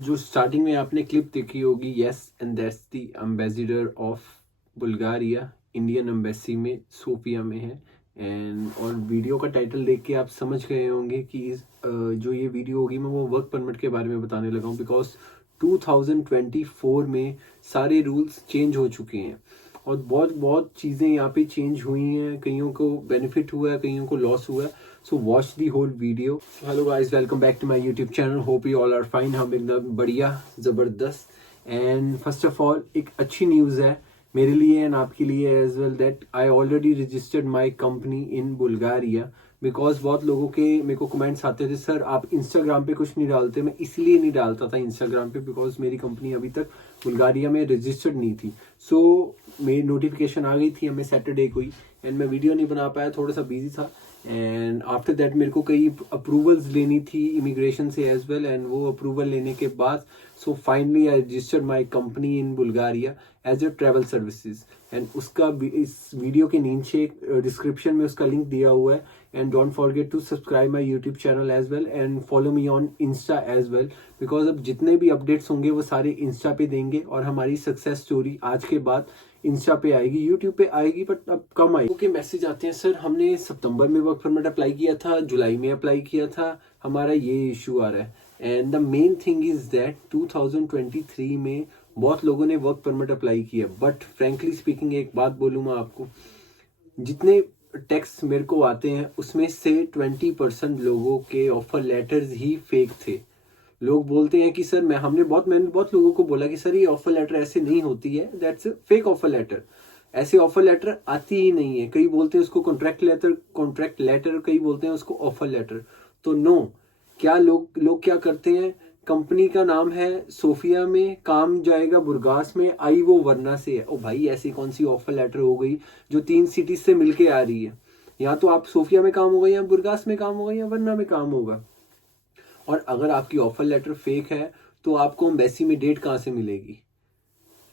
जो स्टार्टिंग में आपने क्लिप देखी होगी, yes and that's the ambassador of Bulgaria, Indian embassy में सोफिया में है। एंड और वीडियो का टाइटल देख के आप समझ गए होंगे कि जो ये वीडियो होगी मैं वो वर्क परमिट के बारे में बताने लगा हूँ, बिकॉज 2024 में सारे रूल्स चेंज हो चुके हैं और बहुत बहुत चीज़ें यहाँ पे चेंज हुई हैं। कईयों को बेनिफिट हुआ है, कईयों को लॉस हुआ है। So watch the whole video. Hello guys, welcome back to my YouTube channel. Hope you all are fine. हम एकदम बढ़िया, ज़बरदस्त। एंड फर्स्ट ऑफ ऑल एक अच्छी न्यूज़ है मेरे लिए एंड आपके लिए as well, that I already registered my company in Bulgaria. Because बहुत लोगों के मेरे को कमेंट्स आते थे, सर आप इंस्टाग्राम पे कुछ नहीं डालते। मैं इसलिए नहीं डालता था इंस्टाग्राम पे बिकॉज मेरी कंपनी अभी तक बुल्गारिया में रजिस्टर्ड नहीं थी। सो मेरी नोटिफिकेशन आ गई थी हमें सैटरडे को ही, एंड मैं वीडियो नहीं बना पाया, थोड़ा सा बिजी था। एंड आफ्टर दैट मेरे को कई अप्रूवल्स लेनी थी इमिग्रेशन से एज वेल, एंड वो अप्रूवल लेने के बाद so finally I registered my company in Bulgaria as a travel services. And उसका इस वीडियो के नीचे डिस्क्रिप्शन में उसका लिंक दिया हुआ है। And don't forget to subscribe my YouTube channel as well and follow me on insta as well, because अब जितने भी अपडेट्स होंगे वो सारे इंस्टा पे देंगे और हमारी सक्सेस स्टोरी आज के बाद इंस्टा पे आएगी, यूट्यूब पे आएगी बट अब कम आएगी। ओके, मैसेज आते हैं, सर हमने सितंबर में वर्क परमिट अप्लाई किया था, जुलाई में अप्लाई किया था, हमारा ये इशू आ रहा है। And the main thing is that 2023 में बहुत लोगों ने वर्क परमिट अप्लाई किया, बट फ्रेंकली स्पीकिंग एक बात बोलूँ मैं आपको, जितने टेक्स्ट मेरे को आते हैं उसमें से 20% लोगों के ऑफर लेटर्स ही फेक थे। लोग बोलते हैं कि सर मैंने बहुत लोगों को बोला कि सर ये ऑफर लेटर ऐसे नहीं होती है, दैट्स फेक ऑफर लेटर। ऐसे ऑफर लेटर आती ही नहीं है। कई बोलते हैं उसको कॉन्ट्रैक्ट लेटर, कई बोलते हैं उसको ऑफर लेटर। तो नो, क्या लोग क्या करते हैं, कंपनी का नाम है सोफिया में, काम जाएगा बुरगास में, आई वो वरना से है। ओ भाई, ऐसी कौन सी ऑफर लेटर हो गई जो 3 सिटीज से मिलके आ रही है? या तो आप सोफिया में काम होगा, या बुरगास में काम होगा, या वरना में काम होगा। और अगर आपकी ऑफर लेटर फेक है तो आपको एम्बेसी में डेट कहाँ से मिलेगी?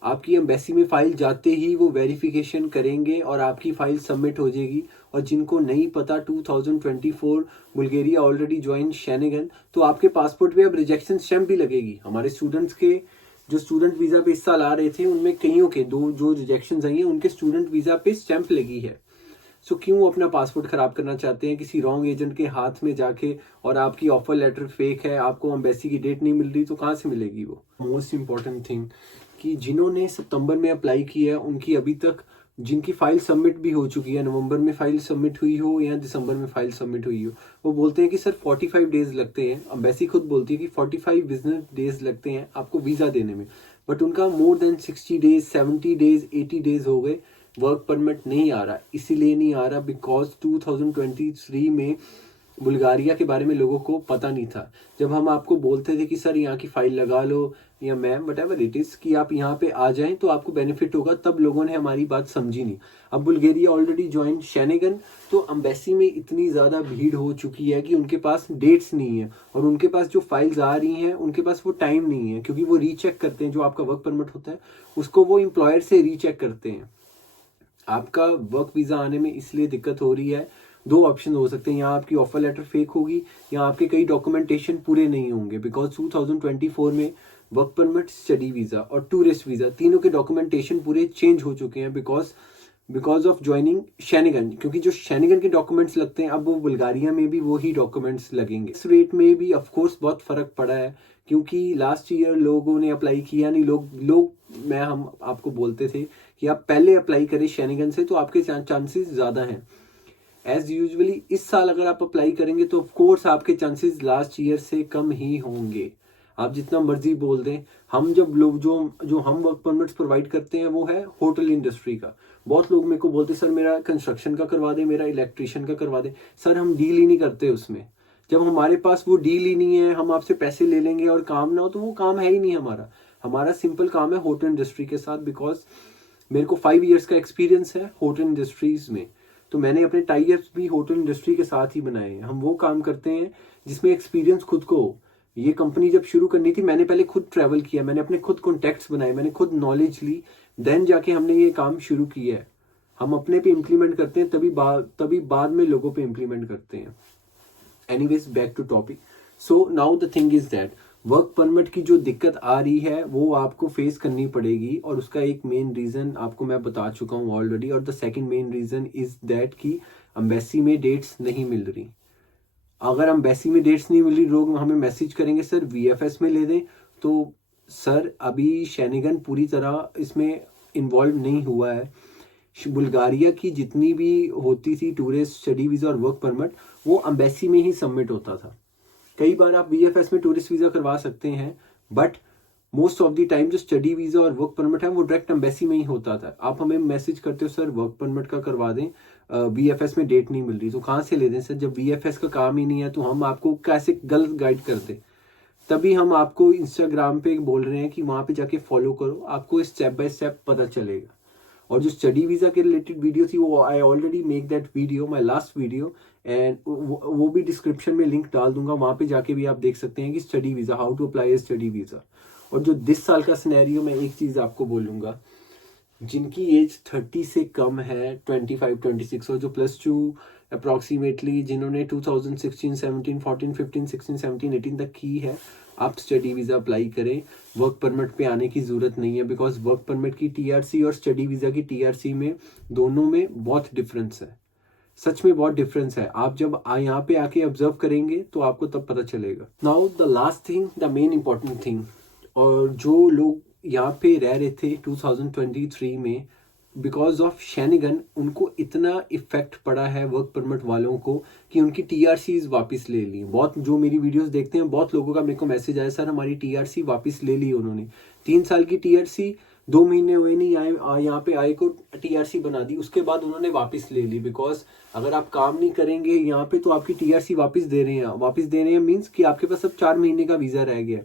आपकी एम्बेसी में फाइल जाते ही वो वेरिफिकेशन करेंगे और आपकी फाइल सबमिट हो जाएगी। और जिनको नहीं पता, 2024 बुल्गारिया ऑलरेडी ज्वाइन शेनेगन, तो आपके पासपोर्ट पे अब रिजेक्शन स्टैम्प भी लगेगी। हमारे स्टूडेंट्स के जो स्टूडेंट वीज़ा पे इस साल आ रहे थे उनमें कईयों के दो जो रिजेक्शन आई हैं उनके स्टूडेंट वीज़ा पे स्टैम्प लगी है। सो क्यों अपना पासपोर्ट खराब करना चाहते हैं किसी रॉन्ग एजेंट के हाथ में जाके? और आपकी ऑफर लेटर फेक है, आपको एम्बेसी की डेट नहीं मिल रही, तो कहाँ से मिलेगी वो? मोस्ट इंपॉर्टेंट थिंग कि जिन्होंने सितंबर में अप्लाई किया है उनकी अभी तक, जिनकी फाइल सबमिट भी हो चुकी है, नवंबर में फाइल सबमिट हुई हो या दिसंबर में फाइल सबमिट हुई हो, वो बोलते हैं कि सर 45 डेज लगते हैं। एम्बेसी खुद बोलती है कि 45 बिजनेस डेज लगते हैं आपको वीज़ा देने में, बट उनका more than 60 days, 70 days, 80 days हो गए, वर्क परमिट नहीं आ रहा। इसीलिए नहीं आ रहा बिकॉज 2023 में बुल्गारिया के बारे में लोगों को पता नहीं था। जब हम आपको बोलते थे कि सर यहाँ की फाइल लगा लो या ma'am what ever it is, कि आप यहाँ पे आ जाएं तो आपको बेनिफिट होगा, तब लोगों ने हमारी बात समझी नहीं। अब बुल्गारिया ऑलरेडी ज्वाइन शेनेगन, तो एम्बेसी में इतनी ज़्यादा भीड़ हो चुकी है कि उनके पास डेट्स नहीं है, और उनके पास जो फाइल्स आ रही हैं उनके पास वो टाइम नहीं है, क्योंकि वो रीचेक करते हैं। जो आपका वर्क परमिट होता है उसको वो एम्प्लॉयर से रीचेक करते हैं। आपका वर्क वीज़ा आने में इसलिए दिक्कत हो रही है। दो ऑप्शन हो सकते हैं, यहाँ आपकी ऑफर लेटर फेक होगी या आपके कई डॉक्यूमेंटेशन पूरे नहीं होंगे, बिकॉज 2024 में वर्क परमिट, स्टडी वीज़ा और टूरिस्ट वीज़ा तीनों के डॉक्यूमेंटेशन पूरे चेंज हो चुके हैं बिकॉज ऑफ ज्वाइनिंग शेनेगन। क्योंकि जो शेनेगन के डॉक्यूमेंट्स लगते हैं अब वो बुल्गारिया में भी वही डॉक्यूमेंट्स लगेंगे। इस रेट में भी ऑफकोर्स बहुत फ़र्क पड़ा है, क्योंकि लास्ट ईयर लोगों ने अप्लाई किया नहीं। हम आपको बोलते थे कि आप पहले अप्लाई करें शेनेगन से, तो आपके चांसेस ज़्यादा हैं। एज यूजुअली इस साल अगर आप अप्लाई करेंगे तो ऑफकोर्स आपके चांसेस लास्ट ईयर से कम ही होंगे। आप जितना मर्जी बोल दें, हम जब लोग जो हम वर्क परमिट्स प्रोवाइड करते हैं वो है होटल इंडस्ट्री का। बहुत लोग मेरे को बोलते सर मेरा कंस्ट्रक्शन का करवा दें, मेरा इलेक्ट्रिशियन का करवा दें। सर हम डील ही नहीं करते उसमें। जब हमारे पास वो डील ही नहीं है, हम आपसे पैसे ले लेंगे और काम ना हो, तो वो काम है ही नहीं हमारा। हमारा सिंपल काम है होटल इंडस्ट्री के साथ, बिकॉज मेरे को 5 इयर्स का एक्सपीरियंस है होटल इंडस्ट्रीज में। तो मैंने अपने टाई अप्स भी होटल इंडस्ट्री के साथ ही बनाए हैं। हम वो काम करते हैं जिसमें एक्सपीरियंस खुद को हो। ये कंपनी जब शुरू करनी थी मैंने पहले खुद ट्रैवल किया, मैंने अपने खुद कॉन्टैक्ट्स बनाए, मैंने खुद नॉलेज ली, देन जाके हमने ये काम शुरू किया है। हम अपने पे इम्प्लीमेंट करते हैं, तभी बाद में लोगों पे इम्प्लीमेंट करते हैं। Anyways, back to topic. So now the thing is that work permit की जो दिक्कत आ रही है वो आपको फेस करनी पड़ेगी, और उसका एक मेन रीज़न आपको मैं बता चुका हूँ ऑलरेडी। और the second main reason is that कि एम्बेसी में डेट्स नहीं मिल रही। अगर एम्बेसी में डेट्स नहीं मिल रही, लोग हमें मैसेज करेंगे सर VFS में ले दें, तो सर अभी शेनिगन पूरी तरह इसमें इन्वॉल्व नहीं हुआ है। बुल्गारिया की जितनी भी होती थी टूरिस्ट स्टडी वीज़ा और वर्क परमिट, वो एम्बेसी में ही सबमिट होता था। कई बार आप VFS में टूरिस्ट वीज़ा करवा सकते हैं, but most of the time जो स्टडी वीज़ा और वर्क परमिट है वो डायरेक्ट एम्बेसी में ही होता था। आप हमें मैसेज करते हो सर वर्क परमिट का करवा दें, VFS में डेट नहीं मिल रही, तो कहाँ से ले दें सर? जब VFS का काम ही नहीं है तो हम आपको कैसे गलत गाइड कर दें? तभी हम आपको इंस्टाग्राम पे बोल रहे हैं कि वहाँ पे जाके फॉलो करो, आपको स्टेप बाय स्टेप पता चलेगा। और जो स्टडी वीज़ा के रिलेटेड वीडियो थी वो I already make that video, my last video, and वो भी डिस्क्रिप्शन में लिंक डाल दूंगा, वहाँ पे जाके भी आप देख सकते हैं कि study visa, how to apply study visa. और जो 10 साल का सिनेरियो, मैं एक चीज़ आपको बोलूँगा, जिनकी एज 30 से कम है, 25, 26, और जो +2 अप्रॉक्सीमेटली जिन्होंने 2016, 17, 14, 15, 16, 17, 18 तक की है, आप स्टडी वीज़ा अप्लाई करें। वर्क परमिट पे आने की ज़रूरत नहीं है, बिकॉज वर्क परमिट की TRC और स्टडी वीज़ा की TRC में दोनों में बहुत डिफरेंस है, सच में बहुत डिफरेंस है। आप जब यहाँ पे आके ऑब्जर्व करेंगे तो आपको तब पता चलेगा। Now the last thing, the main important thing, और जो लोग यहाँ पे रह रहे थे 2023 में बिकॉज ऑफ शेनिगन, उनको इतना इफेक्ट पड़ा है वर्क परमिट वालों को कि उनकी TRCs वापस ले ली। बहुत जो मेरी वीडियोस देखते हैं, बहुत लोगों का मेरे को मैसेज आया, सर हमारी TRC वापस ले ली उन्होंने। 3 साल की TRC 2 महीने हुए नहीं आए, यहाँ पे आए को TRC बना दी, उसके बाद उन्होंने वापस ले ली। बिकॉज अगर आप काम नहीं करेंगे यहाँ पे तो आपकी TRC वापस दे रहे हैं मीन्स कि आपके पास अब 4 महीने का वीज़ा रह गया।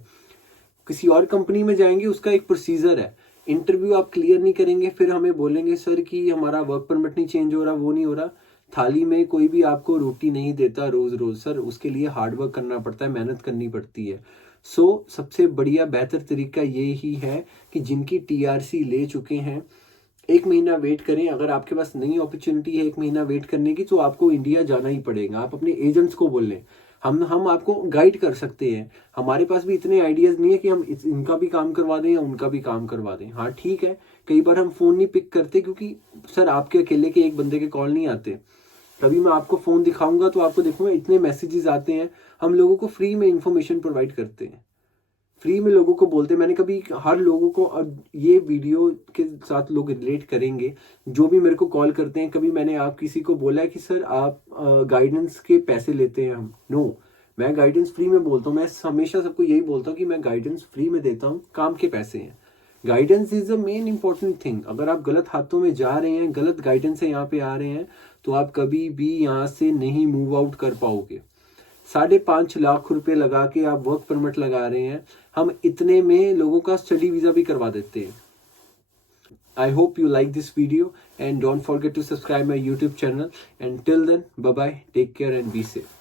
किसी और कंपनी में जाएंगे, उसका एक प्रोसीजर है, इंटरव्यू आप क्लियर नहीं करेंगे, फिर हमें बोलेंगे सर कि हमारा वर्क परमिट नहीं चेंज हो रहा, वो नहीं हो रहा। थाली में कोई भी आपको रोटी नहीं देता रोज रोज सर, उसके लिए हार्डवर्क करना पड़ता है, मेहनत करनी पड़ती है। सबसे बढ़िया बेहतर तरीका ये ही है कि जिनकी TRC ले चुके हैं 1 महीना वेट करें। अगर आपके पास नई अपॉर्चुनिटी है 1 महीना वेट करने की, तो आपको इंडिया जाना ही पड़ेगा। आप अपने एजेंट्स को बोल लें, हम आपको गाइड कर सकते हैं। हमारे पास भी इतने आइडियाज नहीं है कि हम इनका भी काम करवा दें या उनका भी काम करवा दें। हाँ ठीक है, कई बार हम फोन नहीं पिक करते क्योंकि सर आपके अकेले के एक बंदे के कॉल नहीं आते। कभी मैं आपको फोन दिखाऊंगा तो आपको देखूंगा इतने मैसेजेस आते हैं। हम लोगों को फ्री में इंफॉर्मेशन प्रोवाइड करते हैं, फ्री में लोगों को बोलते हैं। मैंने कभी हर लोगों को, और ये वीडियो के साथ लोग रिलेट करेंगे जो भी मेरे को कॉल करते हैं, कभी मैंने आप किसी को बोला है कि सर आप गाइडेंस के पैसे लेते हैं? हम नो, मैं गाइडेंस फ्री में बोलता हूँ। मैं हमेशा सबको यही बोलता हूँ कि मैं गाइडेंस फ्री में देता हूँ, काम के पैसे हैं। Guidance is the main important thing. अगर आप गलत हाथों में जा रहे हैं, गलत गाइडेंस से यहाँ पे आ रहे हैं, तो आप कभी भी यहाँ से नहीं मूव आउट कर पाओगे। 5.5 लाख रुपए लगा के आप वर्क परमिट लगा रहे हैं, हम इतने में लोगों का स्टडी वीजा भी करवा देते हैं। I hope you like this video and don't forget to subscribe my YouTube channel, and till then bye bye, take care and be safe.